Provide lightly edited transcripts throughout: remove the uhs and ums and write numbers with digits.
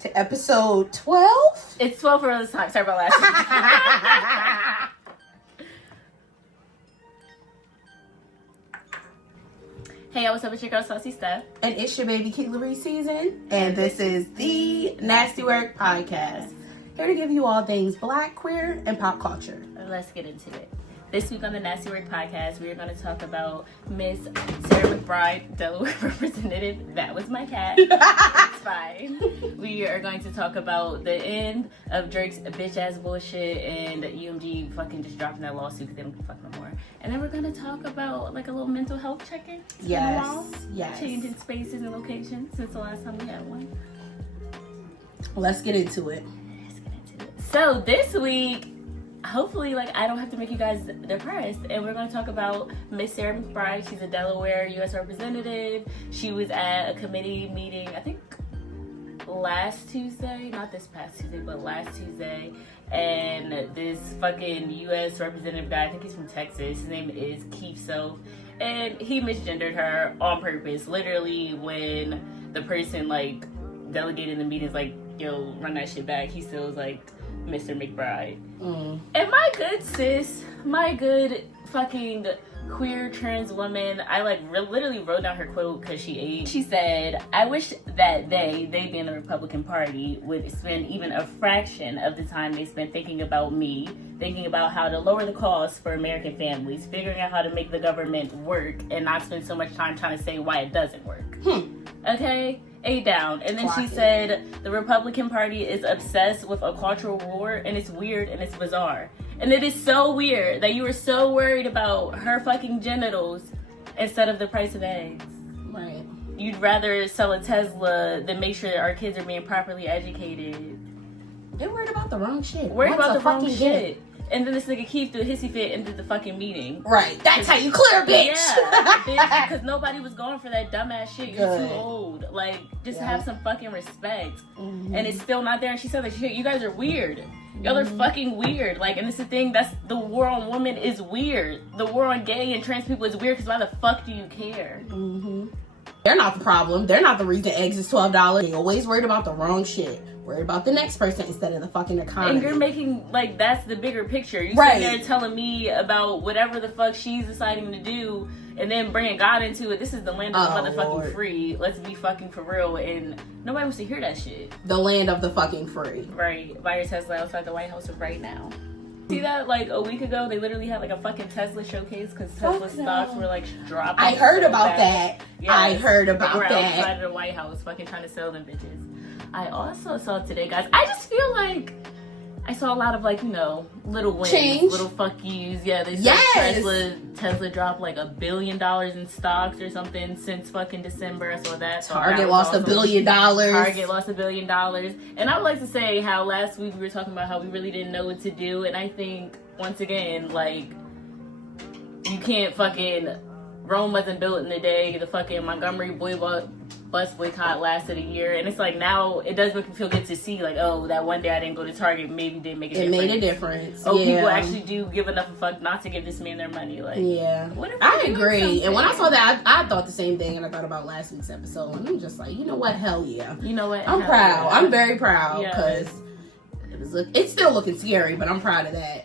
to episode 12. It's 12 for this time. Sorry about last week. Hey, what's up? It's your girl, Saucy Steph. And it's your baby Keelary season. And this is the Nsty Wrk podcast. Here to give you all things Black, queer, and pop culture. Let's get into it. This week on the Nsty Wrk podcast, we are going to talk about Miss Sarah McBride, Delaware representative. That was my cat. It's fine. We are going to talk about the end of Drake's bitch-ass bullshit and UMG fucking just dropping that lawsuit because they don't give a fuck no more. And then we're going to talk about like a little mental health check-in. Yes. Changing spaces and locations since the last time we had one. Let's get into it. So this week, hopefully, I don't have to make you guys depressed. And we're going to talk about Miss Sarah McBride. She's a Delaware U.S. representative. She was at a committee meeting, I think, last Tuesday. Not this past Tuesday, but last Tuesday. And this fucking U.S. representative guy, I think he's from Texas. His name is Keith Soph. And he misgendered her on purpose. Literally, when the person, delegated the meeting is like, yo, run that shit back. He still was like, Mr. McBride. And my good sis, my good fucking queer trans woman, I literally wrote down her quote because she said, I wish that they being the Republican Party, would spend even a fraction of the time they spend thinking about me, thinking about how to lower the costs for American families, figuring out how to make the government work, and not spend so much time trying to say why it doesn't work. Okay? A down. And then she said the Republican Party is obsessed with a cultural war, and it's weird and it's bizarre. And it is so weird that you were so worried about her fucking genitals instead of the price of eggs. Right. You'd rather sell a Tesla than make sure that our kids are being properly educated. They're worried about the wrong shit. Worried about the wrong shit. And then this nigga Keith threw a hissy fit into the fucking meeting. Right. That's how you clear, bitch. Yeah. Bitch, because nobody was going for that dumbass shit. You're too old. Just have some fucking respect. And it's still not there. And she said that shit. You guys are weird. Y'all are fucking weird. And it's the thing, that's the war on women is weird. The war on gay and trans people is weird because why the fuck do you care? They're not the problem. They're not the reason eggs is $12. They're always worried about the wrong shit. Worried about the next person instead of the fucking economy. And you're making, that's the bigger picture. You're sitting there telling me about whatever the fuck she's deciding to do and then bringing God into it. This is the land of the motherfucking free. Let's be fucking for real. And nobody wants to hear that shit. The land of the fucking free. Right. Buy your Tesla outside the White House right now. See that, a week ago, they literally had, a fucking Tesla showcase because Tesla stocks were, dropping. I heard about that. Yes. I heard about they were that. outside of the White House fucking trying to sell them bitches. I also saw today, guys, I just feel like I saw a lot of, little wins, change. Little fuck yous. Yeah, they said Tesla dropped, $1 billion in stocks or something since fucking December. I saw that. Target lost $1 billion. Target lost $1 billion. And I would like to say how last week we were talking about how we really didn't know what to do. And I think, once again, you can't fucking... Rome wasn't built in a day. The fucking Montgomery bus boycott lasted a year. And it's now it does make me feel good to see, that one day I didn't go to Target maybe did make a difference. It made a difference. People actually do give enough a fuck not to give this man their money. I agree. And when I saw that, I thought the same thing. And I thought about last week's episode. And I'm just you know what? Hell yeah. You know what? I'm proud. Yeah. I'm very proud because it's still looking scary, but I'm proud of that.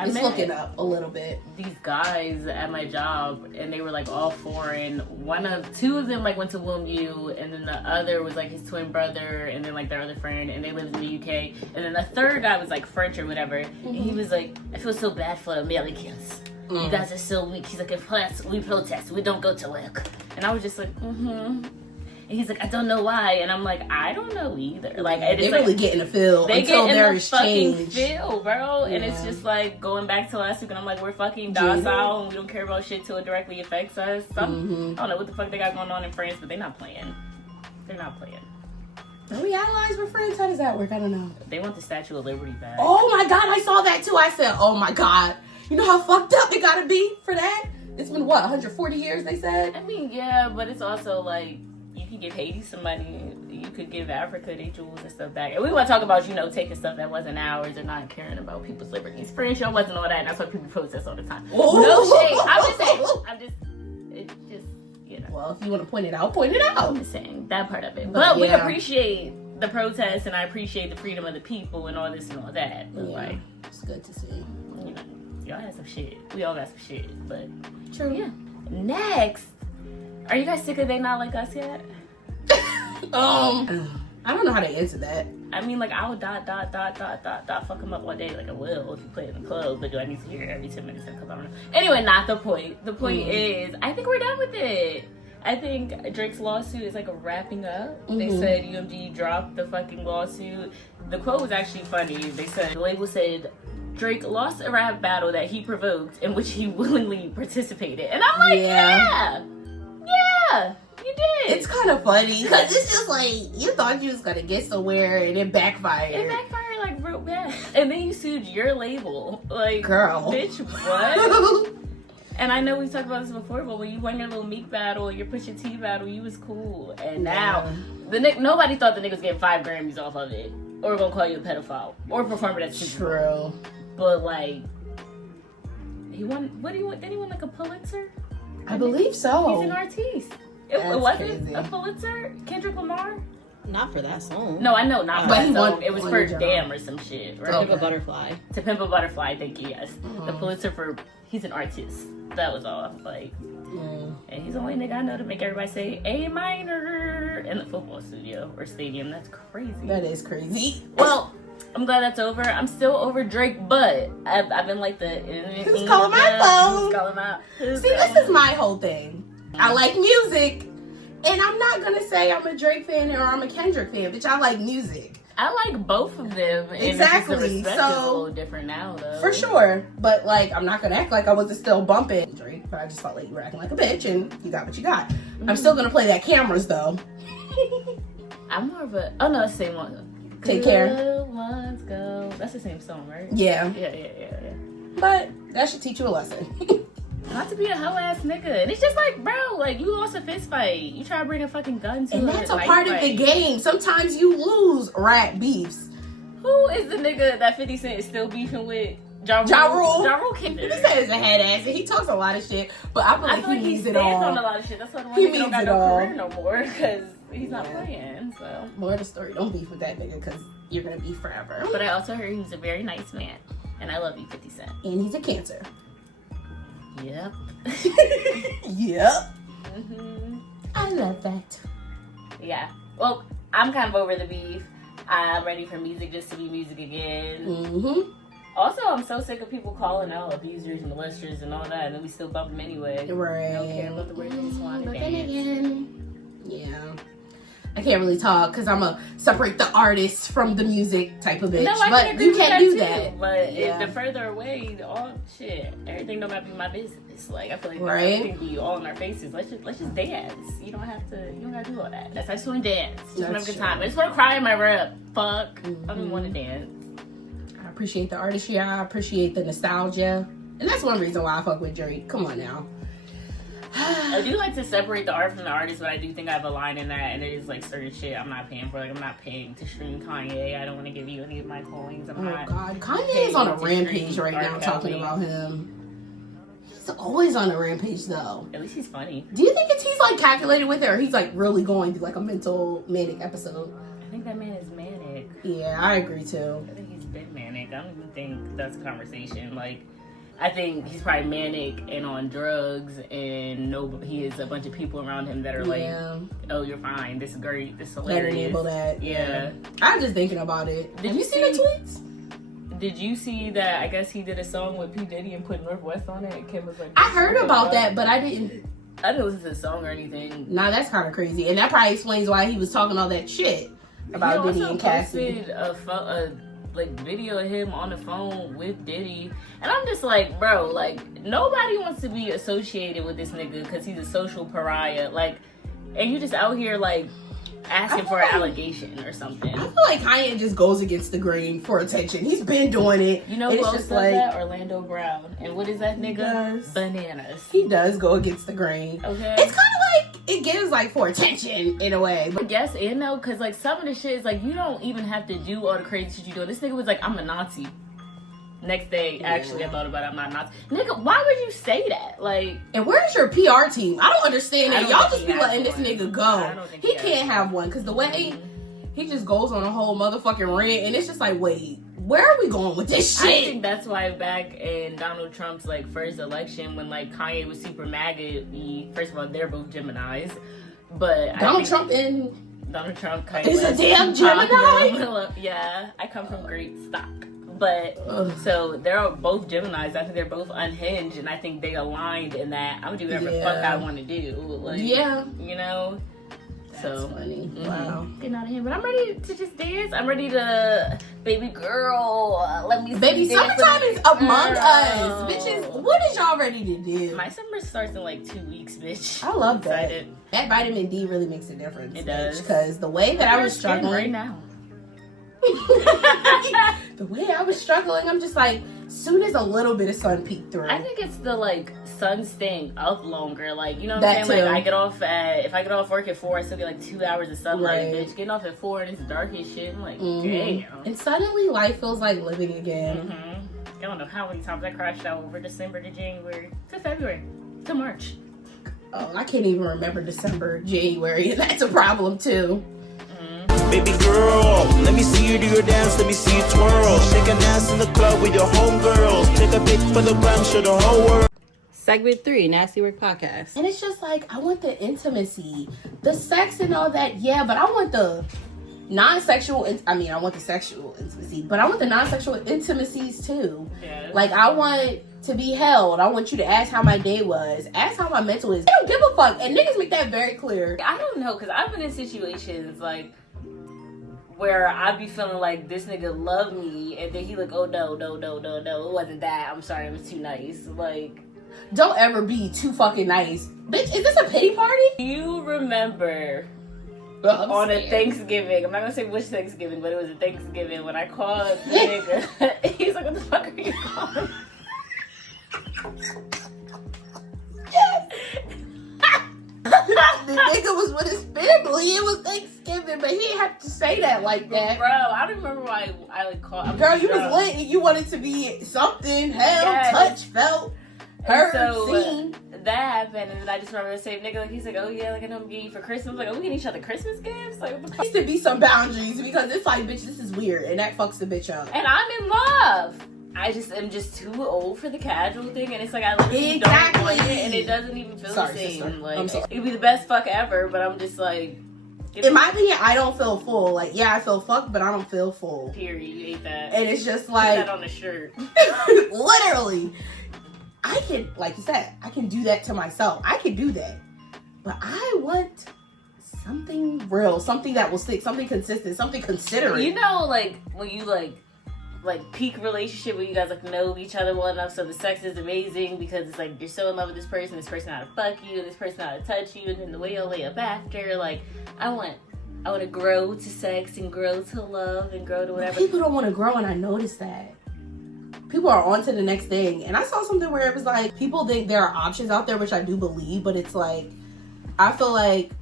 It's looking up a little bit. These guys at my job, and they were all foreign. Two of them went to WilmU, and then the other was his twin brother, and then their other friend, and they lived in the UK. And then the third guy was French or whatever, and he was I feel so bad for Americans. You guys are so weak. He's we protest, we don't go to work. And I was just And he's I don't know why. And I'm I don't know either. They're really getting a feel until there is change. Fucking feel, bro. Yeah. And it's just going back to last week, and I'm we're fucking docile, and we don't care about shit till it directly affects us. I don't know what the fuck they got going on in France, but they're not playing. They're not playing. Are we allies with France? How does that work? I don't know. They want the Statue of Liberty back. Oh my God, I saw that too. I said, oh my God. You know how fucked up it gotta be for that? It's been 140 years, they said? I mean, yeah, but it's also you can give Haiti some money. You could give Africa their jewels and stuff back. And we want to talk about, taking stuff that wasn't ours and not caring about people's liberties. French show wasn't all that, and that's why people protest all the time. Ooh. No shade. I'm just saying. It's just, Well, if you want to point it out, point it out. I'm just saying that part of it. But we appreciate the protests and I appreciate the freedom of the people and all this and all that. But like, it's good to see. You know, y'all had some shit. We all got some shit, but true. Yeah. Next, are you guys sick of They Not Like Us yet? I don't know how to answer that. I mean, like, I would dot fuck them up all day, like I will if you play in the club, but do I need to hear it every 10 minutes? Because I don't know. Anyway, not the point. The point is, I think we're done with it. I think Drake's lawsuit is like a wrapping up. They said UMG dropped the fucking lawsuit. The quote was actually funny. They said, the label said, Drake lost a rap battle that he provoked in which he willingly participated. And I'm like, yeah, you did. It's kind of funny because it's just like you thought you was gonna get somewhere and it backfired. It backfired like real bad. And then you sued your label. Like, girl, bitch, what? And I know we've talked about this before, but when you won your little Meek battle, your Pusha T battle, you was cool. And now, nobody thought the nigga was getting 5 Grammys off of it. Or gonna call you a pedophile. Or perform it at Super Bowl. True. But like, he won, what did he win? Did he win like a Pulitzer? I believe so. He's an artiste. It wasn't a Pulitzer? Kendrick Lamar? Not for that song. No, I know, not for that song. It was for job. Damn or some shit, right? To Pimp a Butterfly. To Pimp a Butterfly, thank you, yes. The Pulitzer for, he's an artist. That was all. Like, and he's the only nigga I know to make everybody say A minor in the football studio or stadium. That's crazy. That is crazy. Well, I'm glad that's over. I'm still over Drake, but I've been like Who's calling my phone? Who's calling my See, this is my whole thing. I like music, and I'm not gonna say I'm a Drake fan or I'm a Kendrick fan, bitch. I like music. I like both of them. And Exactly. The respect is a little different now, though. For sure. But, like, I'm not going to act like I wasn't still bumping Drake. But I just felt like you were acting like a bitch and you got what you got. I'm still going to play that Cameras, though. I'm more of a... Oh, no, it's the same one. Take Care. Good ones go. That's the same song, right? Yeah. Yeah. But that should teach you a lesson. Not to be a hoe-ass nigga. And it's just like, bro, like, you lost a fist fight. You try to bring a fucking gun to it. And that's a part of the game. Sometimes you lose rap beefs. Who is the nigga that 50 Cent is still beefing with? Ja Rule. Ja Rule can't do 50 Cent is a head ass and he talks a lot of shit, but I feel like he needs it all. on a lot of shit. That's why He he don't got needs no it all. career no more, because he's not playing, so. More of the story, don't beef with that nigga because you're going to beef forever. But I also heard he's a very nice man, and I love you, 50 Cent. And he's a Cancer. Yep. Yep. I love that. Yeah. Well, I'm kind of over the beef. I'm ready for music just to be music again. Also, I'm so sick of people calling out abusers and molesters and all that, and then we still bump them anyway. Right. I don't care about the way they just want to But then dance. again, yeah. I can't really talk because I'm a separate the artist from the music type of bitch. No, I but can agree you with can't that do too. that. But Yeah. the further away, all shit, everything don't gotta be my business. Like, I feel like Right. everything be all in our faces. Let's just dance. You don't gotta do all that. I just want to dance. Just want to have a good time. I just want to cry in my rap. Fuck. I don't even want to dance. I appreciate the artistry. I appreciate the nostalgia. And that's one reason why I fuck with Drake. Come on now. I do like to separate the art from the artist, but I do think I have a line in that, and it is like certain shit I'm not paying for. Like, I'm not paying to stream Kanye. I don't want to give you any of my coins. I'm not. God, Kanye is on a rampage right now talking about him. He's always on a rampage though. At least he's funny. Do you think he's like calculated with it, or he's like really going through like a mental manic episode? I think that man is manic. Yeah, I agree too. I think he's been manic. I don't even think that's a conversation. Like, I think he's probably manic and on drugs, and he has a bunch of people around him that are like, "Oh, you're fine. This is great. This is hilarious." That enable that. Yeah. I'm just thinking about it. Have you seen the tweets? Did you see that? I guess he did a song with P Diddy and put Northwest on it. And Kim was like, I heard about that, but I didn't. I didn't listen to the song or anything. Nah, that's kind of crazy, and that probably explains why he was talking all that shit about Diddy and Cassie. He also posted a video of him on the phone with Diddy, and I'm just like, bro, like, nobody wants to be associated with this nigga because he's a social pariah, like, and you just out here like asking for an allegation or something. I feel like Kanye just goes against the grain for attention. He's been doing it. You know who else does that? Orlando Brown. And what is that nigga? Bananas. He does go against the grain. Okay. It's kind of like, it gives like for attention in a way. I guess, and no, because like some of the shit is like, you don't even have to do all the crazy shit you do. This nigga was like, I'm a Nazi. Next day, actually, I thought about it, I'm not Nazi. Nigga, why would you say that? Like, and where's your PR team? I don't understand that. Y'all just be letting this one. nigga go. He can't have one because the way he just goes on a whole motherfucking rant, and it's just like, wait, where are we going with this shit? I think that's why back in Donald Trump's like first election, when like Kanye was super MAGA-y, first of all, they're both Geminis, but Donald Trump, Kanye is West, a damn Gemini. Yeah, I come from great stock. But so they're both Geminis. I think they're both unhinged, and I think they aligned in that I'm gonna do whatever the fuck I want to do. Like, you know. That's funny. Wow. Getting out of here, but I'm ready to just dance. I'm ready to, baby girl. Let me. Baby, summertime is among us, bitches. What is y'all ready to do? My summer starts in like 2 weeks, bitch. I love that. Excited. That vitamin D really makes a difference. It does. Because the way that I was struggling right now. The way I was struggling, I'm just like, soon as a little bit of sun peeked through. I think it's the like sun staying up longer. Like, you know what That I'm saying? too. Like, if I get off work at 4, I still get like 2 hours of sunlight. Bitch, getting off at 4 and it's dark as shit. I'm like, damn. And suddenly life feels like living again. I don't know how many times I crashed out over December to January to February to March. Oh, I can't even remember December, January, and that's a problem too. Baby girl, let me see you do your dance, let me see you twirl. Shake an ass in the club with your homegirls. Take a pic for the gram, show the whole world. Segment 3, Nsty Wrk podcast. And it's just like, I want the intimacy, the sex and all that, yeah, but I want the non-sexual, I want the sexual intimacy, but I want the non-sexual intimacies too. Yes. Like, I want to be held. I want you to ask how my day was. Ask how my mental is. I don't give a fuck. And niggas make that very clear. I don't know, because I've been in situations like where I be feeling like this nigga love me, and then he like, oh no, it wasn't that. I'm sorry, it was too nice. Like, don't ever be too fucking nice. Bitch, is this a pity party? Do you remember On a Thanksgiving, I'm not gonna say which Thanksgiving, but it was a Thanksgiving, when I called the nigga, he's like, what the fuck are you calling? The nigga was with his family. It was Thanksgiving, but he didn't have to say that like that. Bro, I don't remember why I like called. Girl, you was lit and you wanted to be something, held, touched, felt, heard, seen. That happened, and then I just remember the same nigga, like, he's like, oh yeah, like, I know I'm getting you for Christmas. Like, are we getting each other Christmas gifts? Like, what the fuck? There needs to be some boundaries, because it's like, bitch, this is weird, and that fucks the bitch up. And I'm in love. I just am just too old for the casual thing, and it's like, I literally don't want it, and it doesn't even feel the same. Sister. Like, it'd be the best fuck ever, but I'm just like, in my opinion, I don't feel full. Like, yeah, I feel fucked, but I don't feel full. Period. You ate that. And it's just like, put that on a shirt. Literally. I can, like you said, I can do that to myself. I can do that. But I want something real, something that will stick, something consistent, something considerate. You know, like, when you, like peak relationship where you guys, like, know each other well enough so the sex is amazing because it's, like, you're so in love with this person know how to fuck you, and this person know how to touch you, and then the way you'll lay up after, like, I want to grow to sex and grow to love and grow to whatever. People don't want to grow, and I noticed that. People are on to the next thing. And I saw something where it was like, people think there are options out there, which I do believe, but it's like, I feel like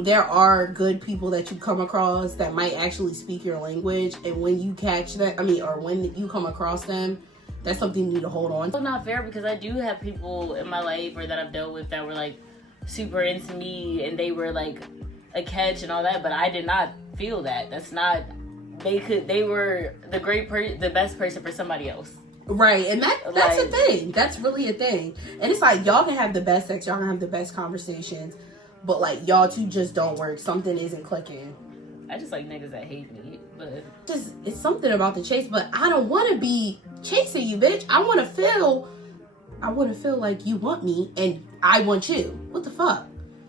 there are good people that you come across that might actually speak your language. And when you catch that, or when you come across them, that's something you need to hold on to. It's not fair, because I do have people in my life or that I've dealt with that were like super into me and they were like a catch and all that, but I did not feel that. That's not, they were the best person for somebody else. Right, and that's a thing. That's really a thing. And it's like, y'all can have the best sex, y'all can have the best conversations, but like, y'all two just don't work. Something isn't clicking. I just like niggas that hate me, but it's something about the chase. But I don't want to be chasing you, bitch. I want to feel like you want me and I want you. What the fuck?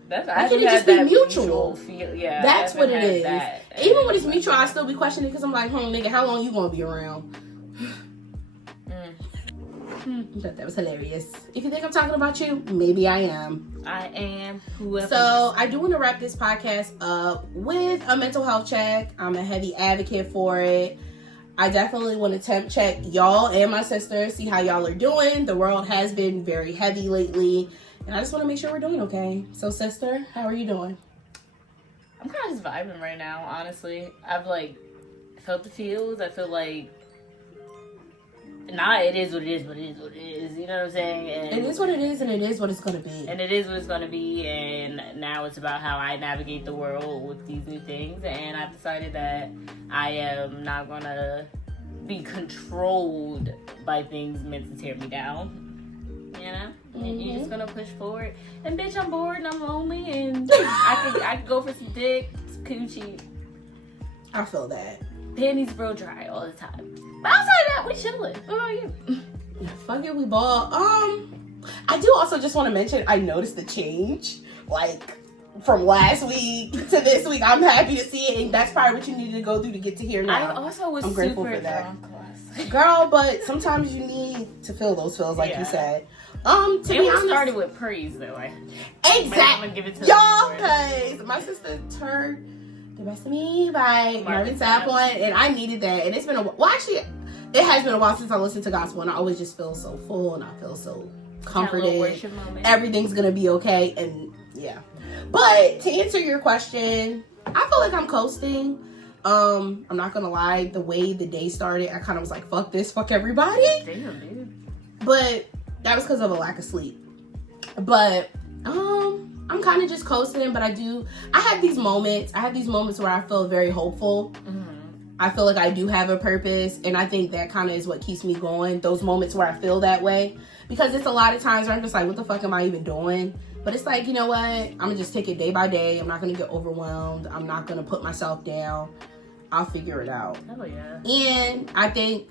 Why can't it just be mutual? Yeah, that's what it is. That. Even when it's mutual, I still be questioning, because I'm like, nigga, how long you gonna be around? That was hilarious. If you think I'm talking about you, maybe I am. I am. Whoever. So I do want to wrap this podcast up with a mental health check. I'm a heavy advocate for it. I definitely want to temp check y'all and my sister, see how y'all are doing. The world has been very heavy lately, and I just want to make sure we're doing okay. So sister, how are you doing? I'm kind of just vibing right now, honestly. I've like felt the feels. I feel like Nah, it is what it is, but it is what it is. You know what I'm saying? And it is what it is, and it is what it's gonna be. And it is what it's gonna be. And now it's about how I navigate the world with these new things. And I've decided that I am not gonna be controlled by things meant to tear me down. You know? And you're just gonna push forward. And bitch, I'm bored and I'm lonely, and I could go for some dick, some coochie. I feel that. Panties real dry all the time. But outside of that, we chillin'. What about you? Yeah, fuck it, we ball. I do also just want to mention, I noticed the change, like, from last week to this week. I'm happy to see it, and that's probably what you needed to go through to get to here now. I also was grateful super for that. drunk. Girl, but sometimes you need to feel those feels, like you said. To be honest, started with praise though. Exactly. Give it to y'all, cause my sister turned The Rest of Me by Marvin Sapp on, and I needed that. And it's been actually, it has been a while since I listened to gospel, and I always just feel so full and I feel so comforted. Everything's gonna be okay, and yeah. But to answer your question, I feel like I'm coasting. I'm not gonna lie, the way the day started, I kind of was like, fuck this, fuck everybody. Damn, dude. But that was because of a lack of sleep. But I'm kind of just coasting, but I have these moments where I feel very hopeful. I feel like I do have a purpose, and I think that kind of is what keeps me going, those moments where I feel that way. Because it's a lot of times where I'm just like, what the fuck am I even doing? But it's like, you know what? I'm going to just take it day by day. I'm not going to get overwhelmed. I'm not going to put myself down. I'll figure it out. Oh, yeah. And I think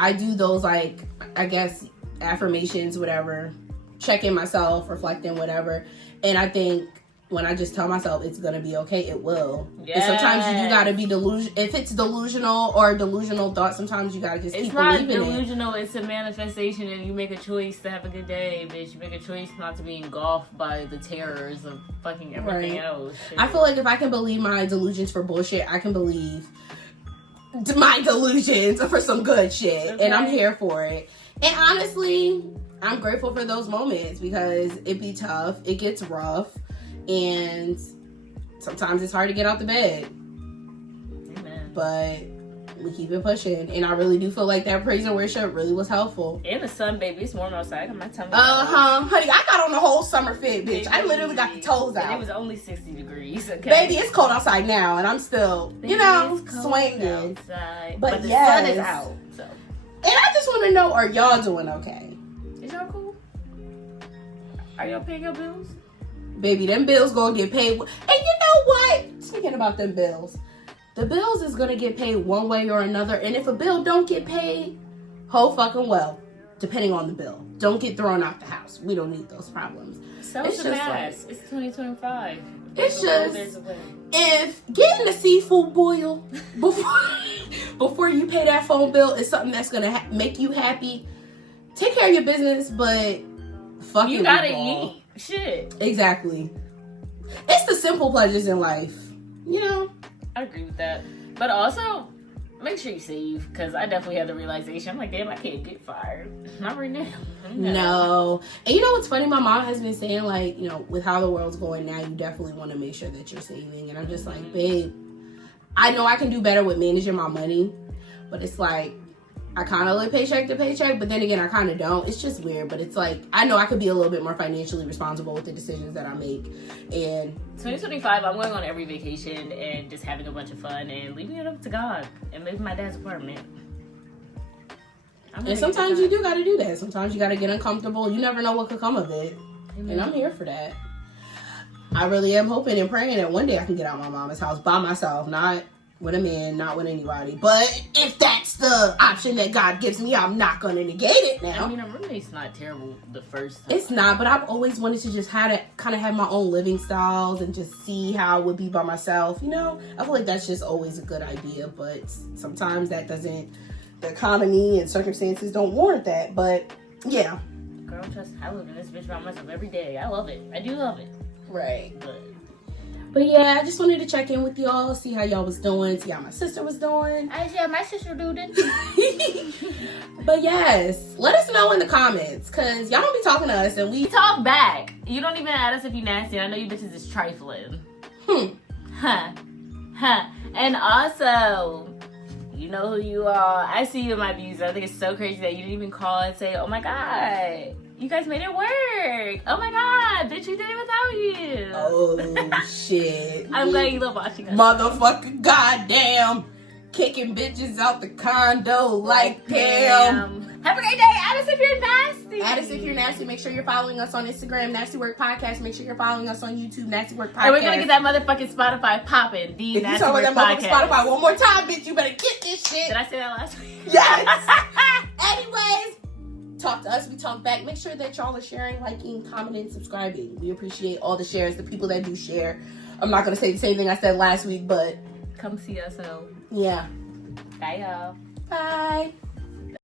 I do those, like, I guess, affirmations, whatever, checking myself, reflecting, whatever. And I think when I just tell myself it's gonna be okay, it will. Yes. And sometimes you do gotta be delusional. If it's delusional or delusional thought, sometimes you gotta just keep believing it. It's not delusional, it's a manifestation, and you make a choice to have a good day, bitch. You make a choice not to be engulfed by the terrors of fucking everything else. Shit. I feel like if I can believe my delusions for bullshit, I can believe my delusions for some good shit. Okay. And I'm here for it. And honestly, I'm grateful for those moments because it be tough, it gets rough, and sometimes it's hard to get out the bed. Amen. But we keep it pushing, and I really do feel like that praise and worship really was helpful. And the sun, baby, it's warm outside. I'm not telling you. Honey, I got on the whole summer fit, bitch. Baby, I literally got the toes out. And it was only 60 degrees. Okay, baby, it's cold outside now, and I'm still, baby, swinging. Outside. But the yes. sun is out. So. And I just want to know, are y'all doing okay? Is y'all cool? Are y'all paying your bills? Baby, them bills gonna get paid. And you know what? Speaking about them bills, the bills is gonna get paid one way or another. And if a bill don't get paid, whole fucking well, depending on the bill. Don't get thrown out the house. We don't need those problems. So it's just like, it's 2025. It's just, if getting the seafood boil before you pay that phone bill is something that's gonna make you happy, take care of your business, but fucking you gotta eat. Shit. Exactly. It's the simple pleasures in life. You know? I agree with that. But also, make sure you save, because I definitely had the realization. I'm like, damn, I can't get fired. Not right now. No. And you know what's funny? My mom has been saying, like, you know, with how the world's going now, you definitely want to make sure that you're saving. And I'm just like, babe, I know I can do better with managing my money, but it's like, I kind of live paycheck to paycheck, but then again, I kind of don't. It's just weird, but it's like, I know I could be a little bit more financially responsible with the decisions that I make. And 2025, I'm going on every vacation and just having a bunch of fun and leaving it up to God and maybe my dad's apartment. And sometimes you do got to do that. Sometimes you got to get uncomfortable. You never know what could come of it. Amen. And I'm here for that. I really am hoping and praying that one day I can get out of my mama's house by myself, not with a man, not with anybody. But if that's the option that God gives me, I'm not going to negate it now. I mean, a roommate's not terrible the first time. It's not, but I've always wanted to just kind of have my own living styles and just see how I would be by myself. You know, I feel like that's just always a good idea, but sometimes that doesn't, the economy and circumstances don't warrant that. But yeah. Girl, trust, I live in this bitch by myself every day. I love it. I do love it. Right. But yeah, I just wanted to check in with y'all, see how y'all was doing, see how my sister was doing. I see how my sister doing it. But yes, let us know in the comments, because y'all don't be talking to us and we talk back. You don't even add us if you nasty. I know you bitches is trifling. Huh. And also, You know who you are. I see you in my views. I think it's so crazy that you didn't even call and say, oh my God, you guys made it work. Oh my God, bitch, we did it without you. Oh, shit. I'm glad you love watching us. Motherfucking goddamn. Kicking bitches out the condo like Pam. Have a great day. Add us if you're nasty. Add us if you're nasty. Make sure you're following us on Instagram, Nsty Wrk Podcast. Make sure you're following us on YouTube, Nsty Wrk Podcast. And we're going to get that motherfucking Spotify popping. The If you Nsty talk Wrk about that motherfucking Podcast. Spotify one more time, bitch, you better get this shit. Did I say that last week? Yes. Anyways, talk to us. We talk back. Make sure that y'all are sharing, liking, commenting, subscribing. We appreciate all the shares, the people that do share. I'm not going to say the same thing I said last week, but Come see us, so. yeah. Bye, y'all. Bye.